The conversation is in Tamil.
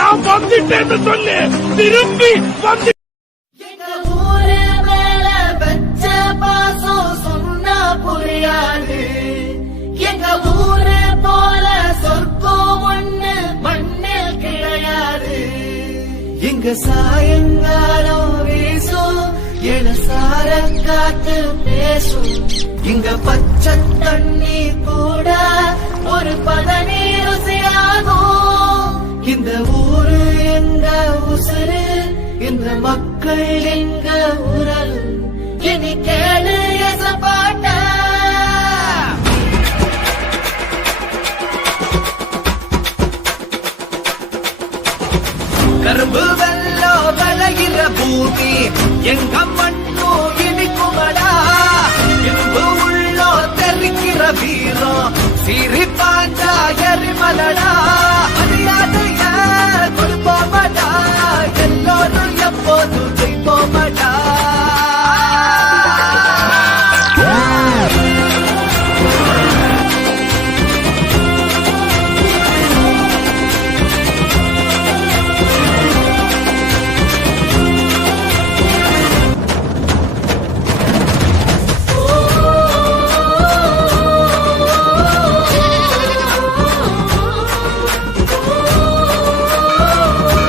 நான் வந்துட்டேன்னு சொல்லி திரும்பி வந்து புரியாது. எங்க ஊரு போல சொர்க்கம் ஒண்ணு மண்ணில் கிடையாது. எங்க சாயங்காலம் வீசும் இளசார காத்து பேசும். இங்க பச்சை தண்ணி கூட ஒரு பதநீர் ருசியாகும். இந்த ஊரு எங்க உசுறு, இந்த மக்கள் எங்க உறவு. இனி கேளு எசப்பாட்ட. கரும்பு வெள்ளோ விளைகிற பூமி எங்க மண்ணோ இனிக்குமடா. இரும்பு உள்ளோ தெரிக்கிற வீரம் சீறி பாஞ்சா எரிமலடா. அறியாத